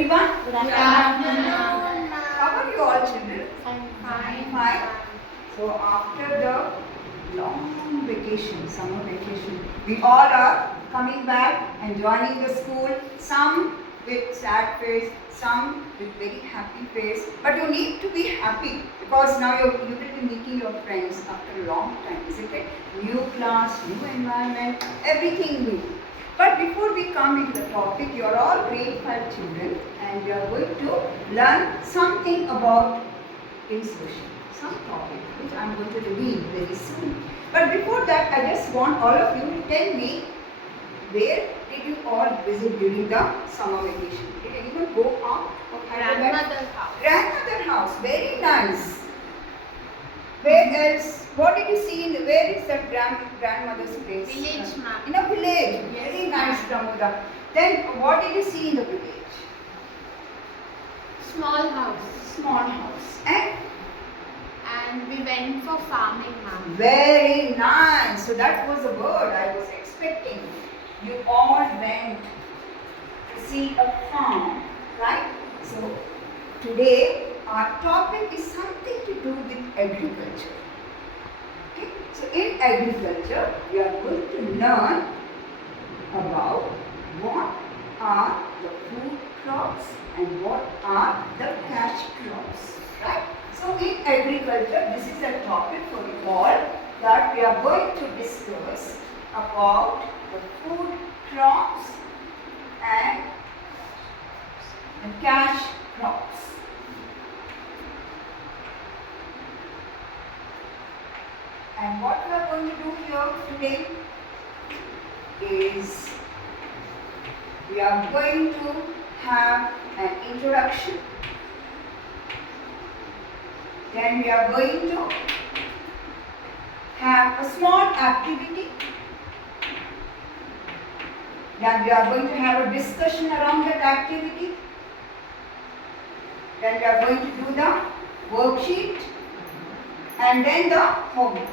everyone. Good afternoon. How are you all children? Fine. Fine. So after the long vacation, summer vacation, we all are coming back and joining the school. Some with sad face, some with very happy face. But you need to be happy because now you will be meeting your friends after a long time, isn't it? New class, new environment, everything new. But before we come into the topic, you are all grade 5 children and we are going to learn something about insertion, some topic which I am going to reveal very soon. But before that, I just want all of you to tell me, where did you all visit during the summer vacation? Did anyone go out of Hyderabad? Grandmother's house. Grandmother house, very nice. Where else? What did you see in the, where is that grandmother's place? Village, ma'am. In a village. Yes, Very nice, ma'am. Pramoda. Then what did you see in the village? Small house. Small house. And we went for farming, ma'am. Very nice. So that was the word I was expecting. You all went to see a farm, right? So today our topic is something to do with agriculture. Okay? So in agriculture, we are going to learn about what are the food crops and what are the cash crops. Right? So in agriculture, this is a topic for you all that we are going to discuss about the food crops and the cash crops. And what we are going to do here today is we are going to have an introduction. Then we are going to have a small activity. Then we are going to have a discussion around that activity. Then we are going to do the worksheet and then the homework.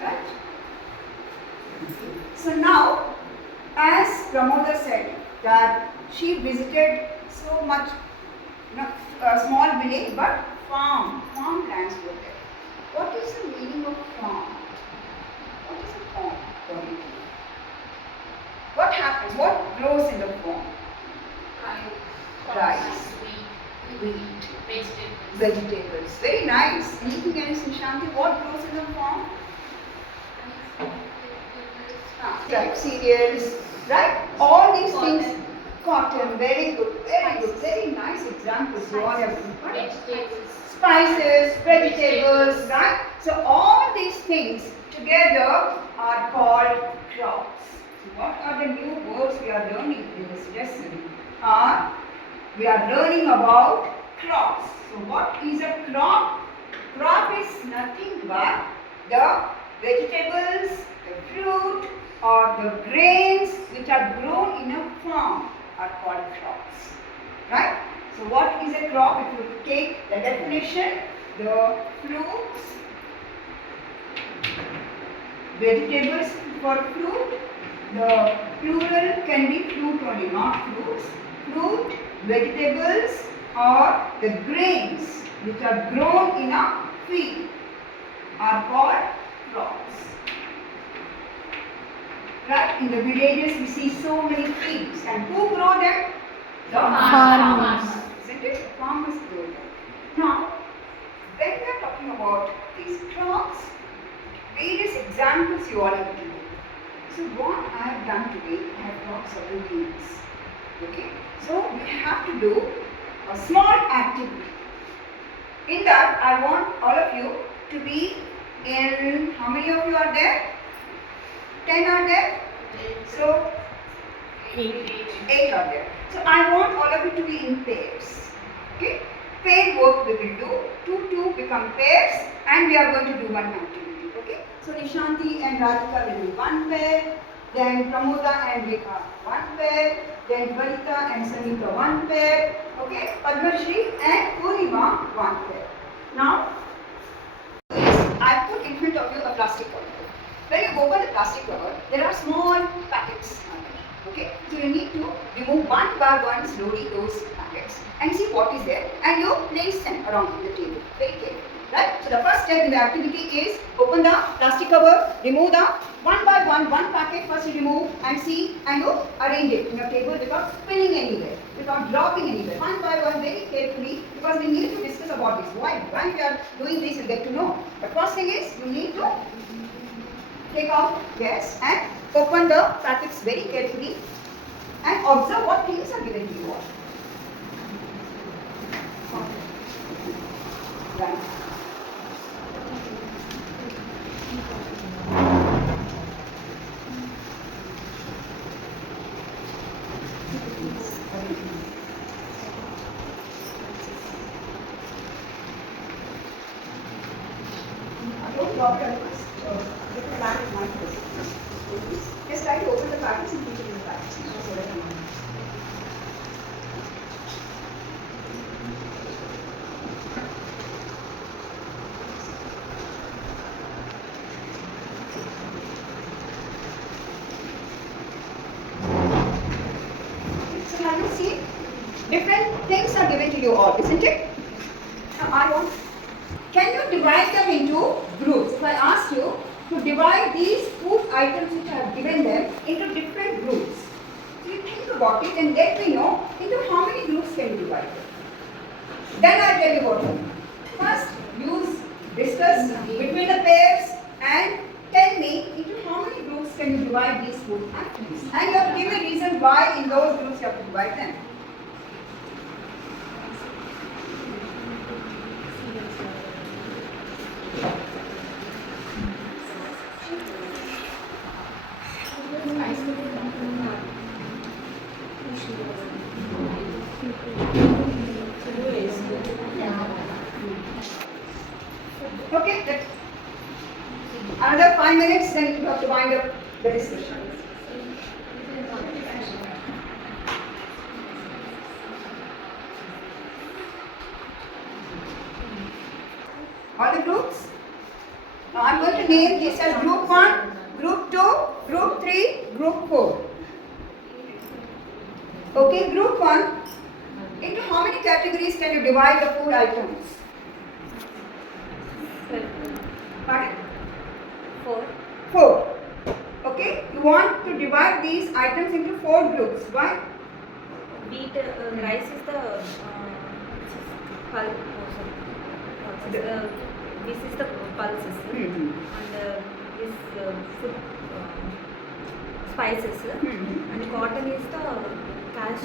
Right? So now, as Pramoda said that she visited so much, a small village, but farmlands were there. What is the meaning of farm? What is a farm? What happens? What grows in the farm? Rice, wheat, vegetables. Very nice. Anything else, Nishanti? What grows in the farm? Right, cereals, right? All these things. Cotton, very good, very nice examples you all have given. Spices, vegetables, right? So all these things together are called crops. So what are the new words we are learning in this lesson? We are learning about crops. So what is a crop? Crop is nothing but the vegetables, the fruit or the grains which are grown in a farm are called crops. Right? So what is a crop? If you take the definition, the fruits, vegetables for fruit, the plural can be fruit only, not fruits. Fruit, vegetables or the grains which are grown in a field are called crops. Right? In the villages we see so many fields and who grow them? The farmers. Isn't it? The farmers grow them. Now, when we are talking about these crops, various examples you all have given. So what I have done today, I have brought certain things. Okay? So we have to do a small activity. In that, I want all of you to be in, how many of you are there? 10 are there? So 8 are there. So I want all of you to be in pairs. Okay? Pair work we will do. 2 become pairs and we are going to do one activity. Okay? So Nishanti and Radhika will do one pair. Then Pramoda and Rekha one pair. Then Dvarita and Sanita one pair. Okay? Padmashri and Purnima one pair. Now, I put in front of you a plastic cover. When you open the plastic cover, there are small packets. remove one by one slowly those packets and see what is there, and you place them around the table very carefully. Right? So the first step in the activity is open the plastic cover, remove the one by one packet first you remove and see, and you arrange it in your table without spilling anywhere, without dropping anywhere. One by one very carefully, because we need to discuss about this. Why we are doing this, you get to know. But first thing is you need to take out, yes, and open the packets very carefully and observe what things are given to you. Right. Don't drop it first. Get the bag at my place. Just try to open the packets and keep it in the packets. So that so have you seen? Different things are given to you all, isn't it? Now can you divide them into groups? If I ask you to divide these food items which I have given them into different groups. So you think about it and let me know into how many groups can you divide them. Then I'll tell you what to do. First, discuss between the pairs and tell me into how many groups can you divide these food items. And you have to give a reason why in those groups you have to divide them. Okay, that's another 5 minutes, then you have to wind up the discussion. All the groups? Now I am going to name this as group 1, group 2, group 3, group 4. Okay, group 1. Into how many categories can you divide the food items? Pardon? 4. Okay, you want to divide these items into 4 groups. Why? Wheat, rice is the pulp. This is the pulses, and this food spices, and cotton is the cash.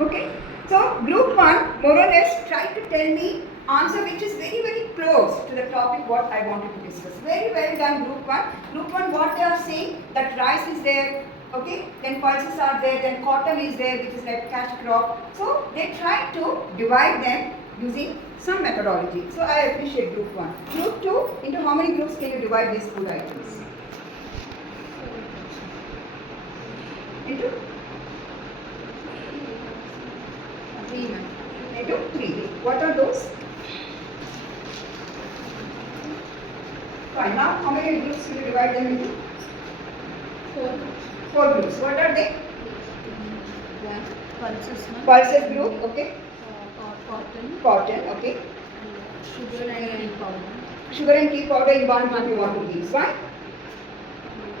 Okay, so group 1 more or less try to tell me answer which is very very close to the topic what I wanted to discuss. Very well done group 1. Group 1 what they are saying, that rice is there, okay, then pulses are there, then cotton is there which is like cash crop. So they try to divide them using some methodology. So I appreciate group 1. Group 2, into how many groups can you divide these food items? Into 3. Into 3. What are those? Fine. Now how many groups can you divide them into? 4 groups. What are they? Pulses group, okay. Cotton, okay. Sugar and tea powder. Sugar and tea powder in one group you want to use. Why?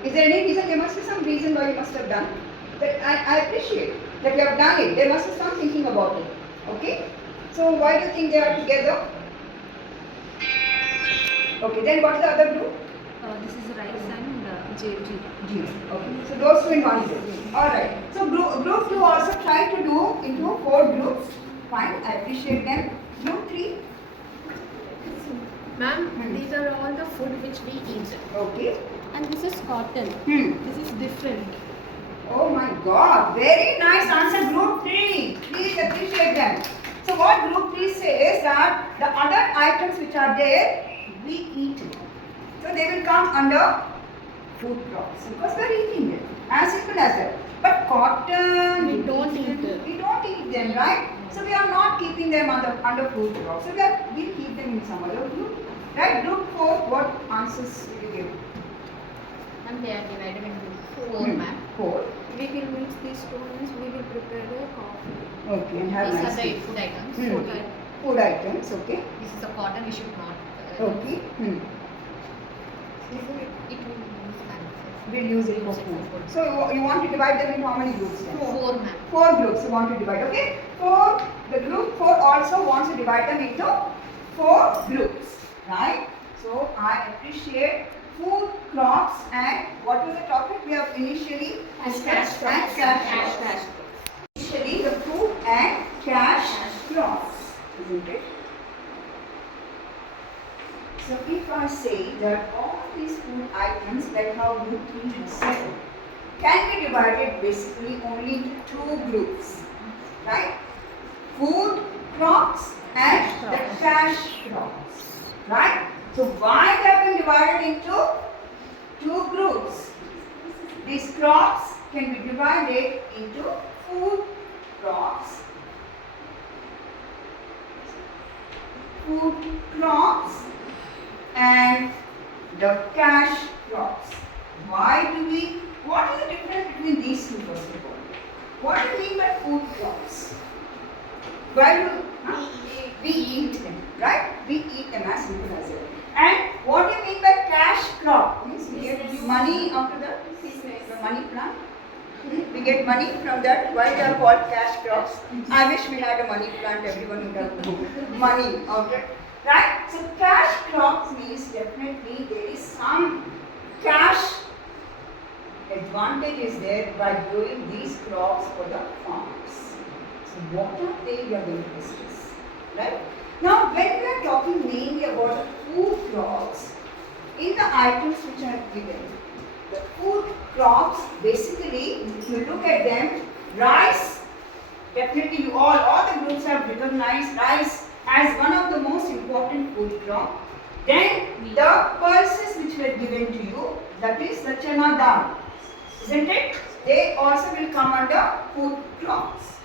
Is there any reason? There must be some reason why you must have done. But I appreciate that you have done it. There must be some thinking about it. Okay? So why do you think they are together? Okay, then what is the other group? This is rice and jeera. Okay, so those two in one group. Alright. So group 2 also try to do into 4 groups. Fine, I appreciate them. Group 3. Ma'am, these are all the food which we eat. Okay. And this is cotton. This is different. Oh my God, very nice answer group 3. Please appreciate them. So what group 3 says that the other items which are there, we eat it. So they will come under food crops because we are eating them. As simple as that. But cotton, We don't eat it. we don't eat them, right? So we are not keeping them under food crops. So we keep them in some other group. Right? Group 4, what answers will you give? And they are divided into 4, ma'am. 4. We till means these 2 means we will prepare a coffee. Okay, and have These nice are the tea. food items. Food items, okay. This is a cotton, we should not. Okay. It will use manifest. We'll use it for food. So you want to divide them into how many groups then? 4 ma'am. 4 groups you want to divide, okay? The group 4 also wants to divide them into 4 groups, right? So I appreciate food, crops, and what was the topic we have initially discussed? And cash. Initially the food and cash crops, isn't it? So if I say that all these food items, like how group 3 has said, can be divided basically only into 2 groups, right? Food crops and the cash crops, right? So why they have been divided into 2 groups? These crops can be divided into food crops, and the cash crops. What is the difference between these two first of all? What do you mean by food crops? Well, we eat them, right? We eat them as simple as it. And what do you mean by cash crop? Means we get money after the money plant. We get money from that. Why they are called cash crops? I wish we had a money plant. Everyone would have money out there, right? So cash crops means definitely there is some cash advantage is there by growing these crops for the farmers. So what are they? We are going to discuss, right? Now, when we are talking mainly about the food crops, in the items which are given, the food crops, basically, if you look at them, rice, definitely you all the groups have recognized rice as one of the most important food crop. Then the pulses which were given to you, that is the chana dal, isn't it? They also will come under food crops.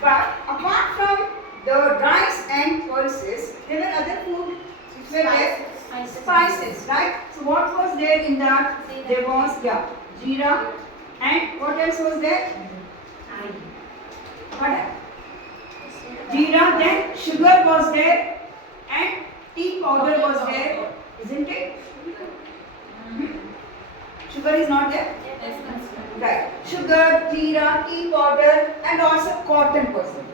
But apart from the rice and pulses, there were other food which were there. Spices, right? So what was there in that? There was jeera, and what else was there? What? Jeera, then sugar was there, and tea powder was there, isn't it? Sugar is not there? Right. Sugar, jeera, tea powder, and also cotton was there.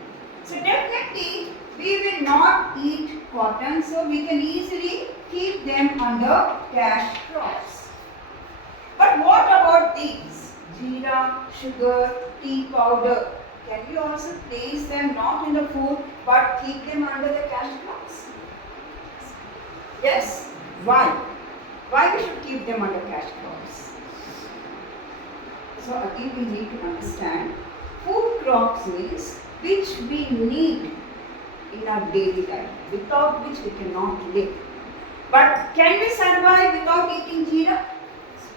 So definitely we will not eat cotton, so we can easily keep them under cash crops. But what about these? Jeera, sugar, tea powder. Can we also place them not in the food but keep them under the cash crops? Yes. Why? Why we should keep them under cash crops? So again we need to understand food crops means which we need in our daily life, without which we cannot live. But can we survive without eating jeera?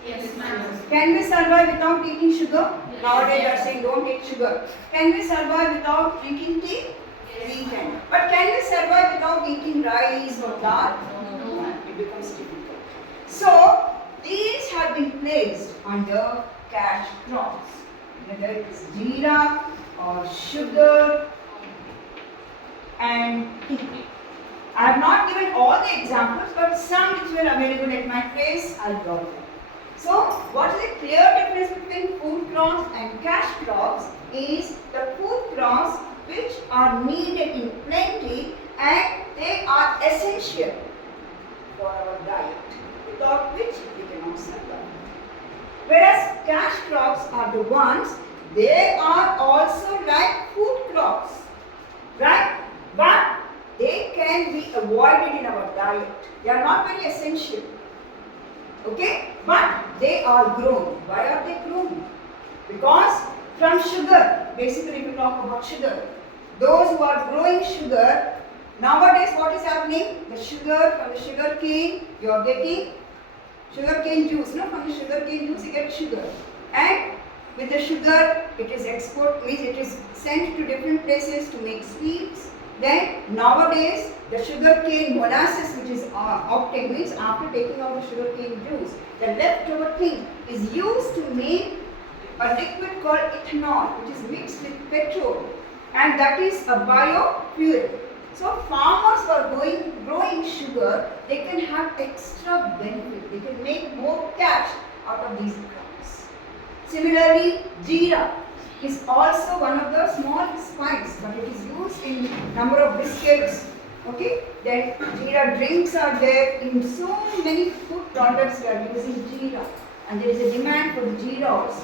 Yes, ma'am. Can we survive without eating sugar? Yes. Nowadays they are saying don't eat sugar. Can we survive without drinking tea? Yes. We can. But can we survive without eating rice or dal? No. It becomes difficult. So these have been placed under cash crops, whether it is jeera or sugar and tea. I have not given all the examples, but some which were available at my place, I will draw them. So, what is the clear difference between food crops and cash crops is the food crops which are needed in plenty and they are essential for our diet, without which we cannot survive. Whereas cash crops are the ones, they are also like food crops, right? But they can be avoided in our diet. They are not very essential. Okay? But they are grown. Why are they grown? Because from sugar, basically if we talk about sugar, those who are growing sugar, nowadays what is happening? The sugar, from the sugar cane, you are getting sugar cane juice. No? From the sugar cane juice you get sugar. And with the sugar, it is it is sent to different places to make sweets. Then nowadays the sugar cane molasses which is obtained, means after taking out the sugar cane juice, the leftover thing is used to make a liquid called ethanol, which is mixed with petrol, and that is a biofuel. So farmers who are growing sugar, they can have extra benefit. They can make more cash out of these crops. Similarly, jeera is also one of the small spice, but it is used in number of biscuits. Okay, then jeera drinks are there. In so many food products we are using jeera, and there is a demand for the jeera also.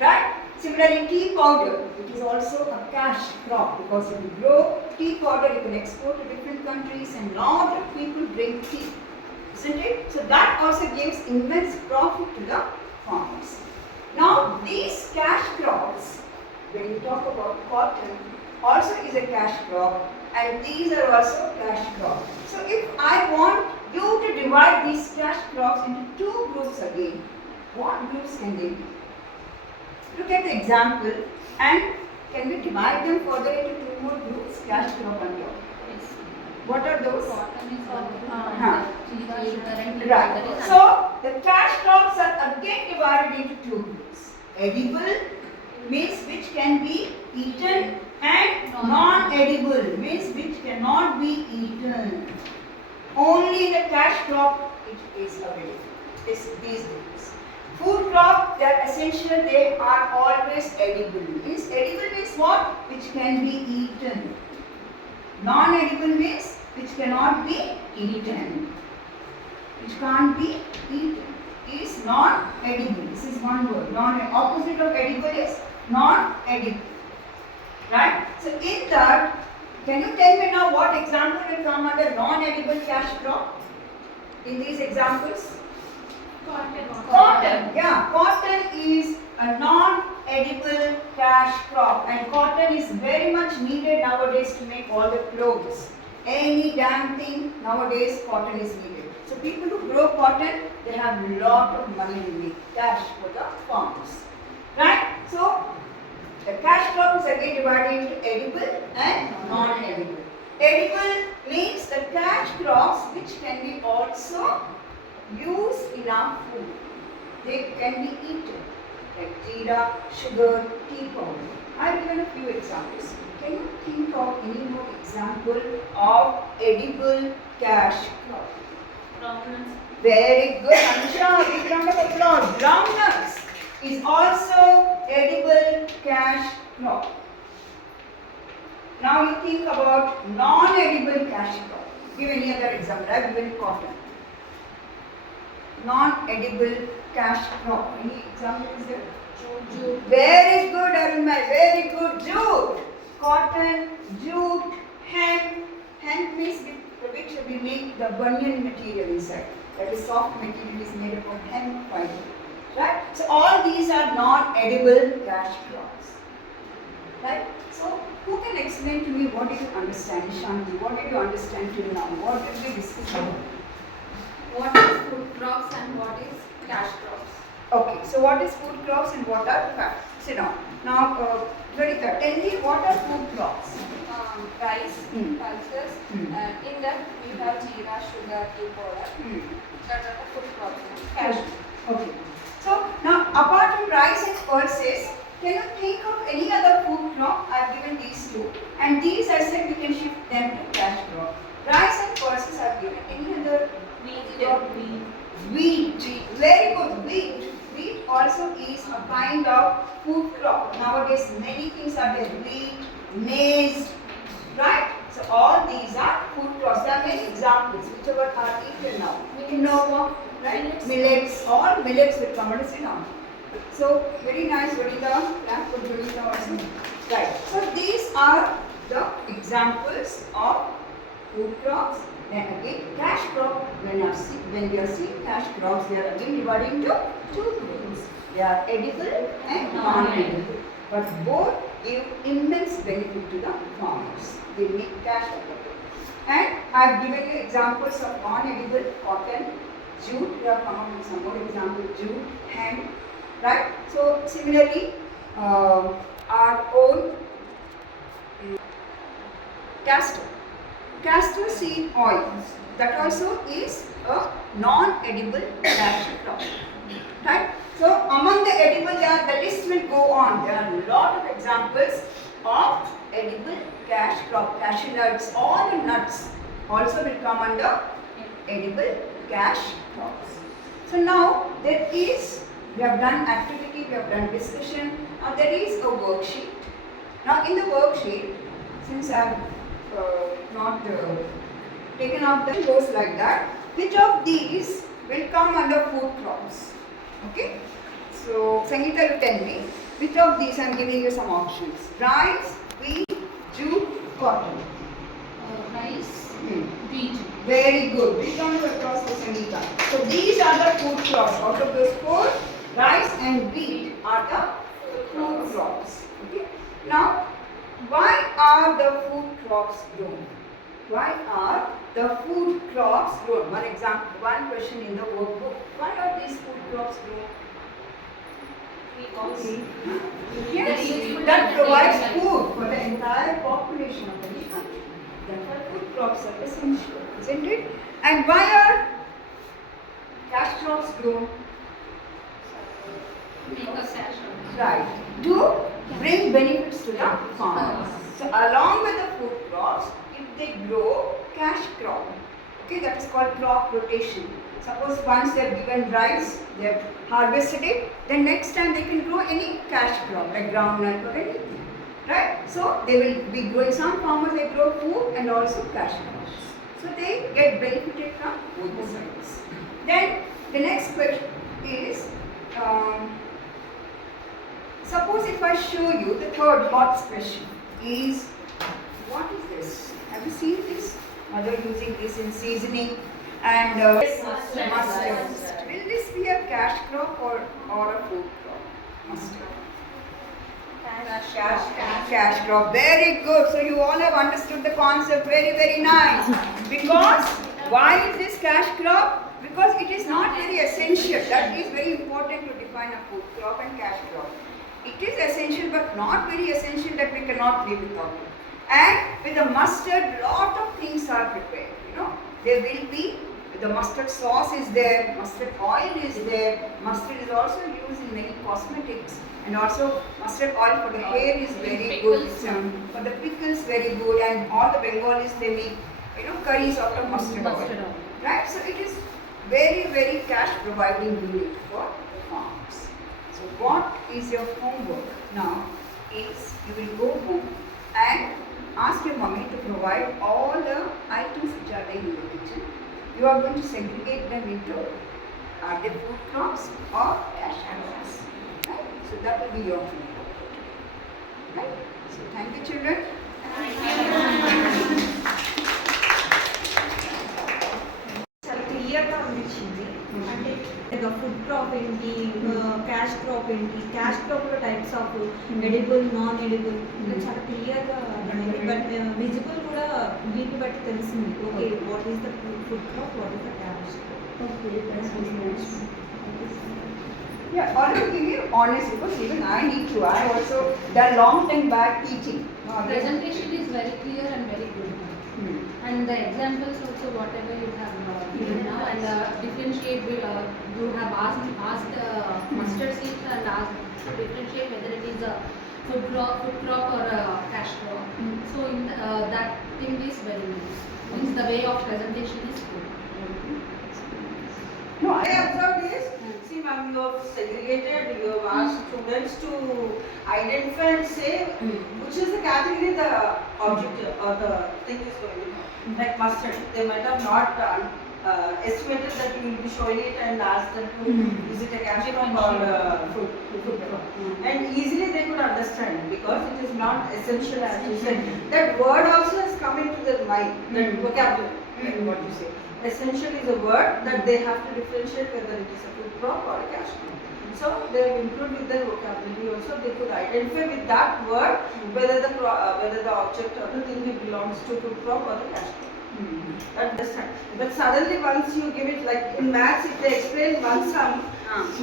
Right? Similarly, tea powder, it is also a cash crop, because if you grow tea powder, you can export to different countries, and lot of people drink tea, isn't it? So that also gives immense profit to the farmers. Now, these cash crops, when you talk about cotton, also is a cash crop, and these are also cash crops. So if I want you to divide these cash crops into two groups again, what groups can they be? Look at the example, and can we divide them further into two more groups? Cash crop and what? Yes. What are those? Cotton is one. Huh. Sugar and Right. sugar is So the cash crops are again divided into two groups. Edible means which can be eaten, and non-edible means which cannot be eaten. Only in the cash crop it is available. It's these groups. Food crop, they are essential, they are always edible. Edible means what? Which can be eaten. Non-edible means which cannot be eaten. Which can't be eaten is non-edible. This is one word. Opposite of edible is non-edible. Right? So in that, can you tell me now what example will come under non-edible cash crop? In these examples? Cotton. Yeah, cotton is a non-edible cash crop, and cotton is very much needed nowadays to make all the clothes. Any damn thing nowadays cotton is needed. So people who grow cotton, they have a lot of money to make cash for the farmers. Right? So the cash crop is again divided into edible and non-edible. Edible means the cash crops which can be also used in our food. They can be eaten, like jeera, sugar, tea powder. I have given a few examples. Can you think of any more example of edible cash crop? groundnuts. Very good, Anisha. Big round of applause. Groundnuts is also edible cash crop. Now you think about non-edible cash crop. Give any other example. I have given cotton. Non-edible cash crop. Any example is there? Jute. Very good, Arunmai. Very good. Jute. Cotton, jute, hemp. Hemp means with which we make the banyan material inside. That is soft material is made up of hemp fiber. Right? So all these are non-edible cash crops. Right? So who can explain to me what did you understand, Shanti? What did you understand till now? What did we discuss about? What is food crops and what is cash crops? Okay, so what is food crops and what are cash? Sit down. Now, Radhika, tell me what are food crops? Rice, Hmm. pulses, Hmm. and in that we have jeera, sugar, tea powder. That are the food crops. Cash. Okay. So now apart from rice and pulses, can you think of any other food crop? I have given these two, and these I said we can shift them to cash crop. Rice and pulses I have given. Any other crop? Wheat. Very good. Wheat. Wheat also is a kind of food crop. Nowadays many things are there. Wheat, maize, right? So all these are food crops. There are many examples whichever are eaten now. Quinoa, right? Millets. All millets will come and sit down. So very nice, Radhika. Clap for Radhika also. Right. So these are the examples of food crops. Then again, cash crop. When we are seeing cash crops, they are again divided into two groups. They are edible and non-edible. But both give immense benefit to the farmers. They make cash out of it. And I have given you examples of non-edible cotton, jute. We have come up with some more examples: jute, hemp. Right? So similarly, our own castor seed oil, that also is a non-edible cash crop. Right? So among the edible, the list will go on. There are a lot of examples of edible cash crop, cashew nuts, all the nuts also will come under edible cash crops. So now there is, we have done activity, we have done discussion. Now there is a worksheet. Now in the worksheet, since I have not taken out the goes like that, which of these will come under food crops? Okay. So Sangeeta, you tell me which of these. I am giving you some options: rice, wheat, jute, cotton. Rice, wheat. Very good. We come across the Sangeeta. So these are the food crops. Out of those four, rice and wheat are the food crops. Okay. Now, why are the food crops grown? Why are the food crops grown? One example, one question in the workbook. Why are these food crops grown? Yes, that provides food for the entire population of the country. Therefore, food crops are essential, isn't it? And why are cash crops grown? Make a cash. Right, to bring benefits to the farmers. So along with the food crops, if they grow cash crop, okay, that is called crop rotation. Suppose once they have given rice, they have harvested it, then next time they can grow any cash crop like groundnut or anything. Right? So they will be growing, some farmers they grow food and also cash crops. So they get benefited from both the sides. Then the next question is, suppose if I show you the third hot question is, what is this? Have you seen this? Mother using this in seasoning and mustard. Will this be a cash crop or a food crop? Mustard. Cash crop. Very good. So you all have understood the concept. Very, very nice. Because why is this cash crop? Because it is not very essential. That is very important to define a food crop and cash crop. It is essential but not very essential that we cannot live without it. And with the mustard, lot of things are prepared. You know, there will be, the mustard sauce is there, mustard oil is there, mustard is also used in many cosmetics, and also mustard oil for the hair is very good, for the pickles very good, and all the Bengalis they make, you know, curries out of mustard oil. Right? So it is very, very cash providing unit for the farmers. So what is your homework now is, you will go home and ask your mummy to provide all the items which are there in the kitchen. You are going to segregate them into, are they food crops or cash crops? Right? So that will be your homework. Right? So thank you, children. చాలా క్లియర్గా అనిపించింది. అంటే food crop ఏంటి, cash crop ఏంటి, cash క్రాప్లో types of edible, non edible చాలా క్లియర్గా అర్థమైంది. బట్ విజిబుల్ కూడా దీన్ని బట్టి తెలిసింది. Okay, what is the food crop, what is the cash crop. Okay, Yeah, always give you honest, because even I need to. I also done long time back teaching. Presentation is very clear and very good. And the examples also, whatever you have given now, and differentiate. You have asked mustard seeds and asked to differentiate whether it is a food crop or a cash crop. So in, that thing is very nice. Means the way of presentation is good. No, I observed is, see ma'am, you have segregated, you have asked students to identify and say which is the category the object or the thing is going to be. Like mustard, they might have not estimated that you will be showing it and asked them to, is it a cash crop or food crop? And easily they could understand, because it is not essential as you said. That word also has come into their mind, that vocabulary, what you say. Essential is a word that they have to differentiate whether it is a food crop or a cash crop. So they have improved with their vocabulary also. They could identify with that word whether the object or the thing belongs to food crop or the cash crop. Understand? But suddenly once you give it, like in maths, if they explain one sum,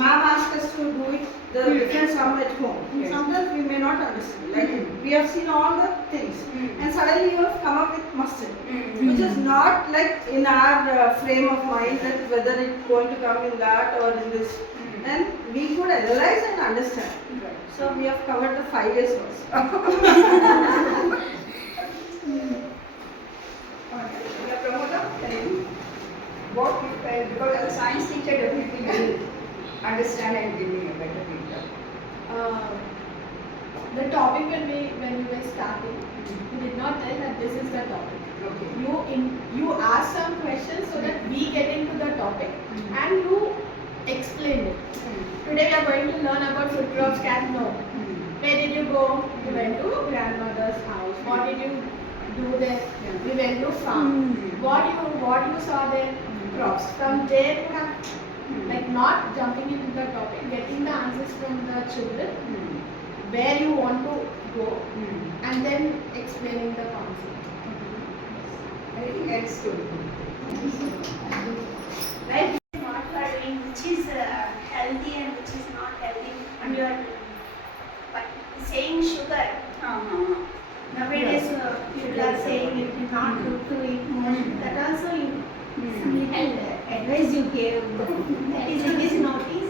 ma'am asked us to do it the different sum at home. Yes. Sometimes we may not understand. Like we have seen all the things, and suddenly you have come up with mustard, which is not like in our frame of mind that whether it's going to come in that or in this. then we could analyze and understand. Right. So we have covered the 5 years also. Yeah, Pramodha, tell me what you felt, because as a science teacher definitely you will understand and give me a better picture. The topic when we were starting, you did not tell that this is the topic. Okay. You ask some questions so that we get into the topic and you explain it. Today we are going to learn about food crops can know. Where did you go? You went to grandmother's house. What did you do there? We went to farm. What you saw there? Crops. From there you have like not jumping into the topic, getting the answers from the children, where you want to go, and then explaining the concept. Anything else to do? Right? What you are doing, which is healthy and which is not healthy, and you are saying sugar. Nowadays, people are saying it is not good to eat more. That also you some little advice you gave. That is, it is not easy.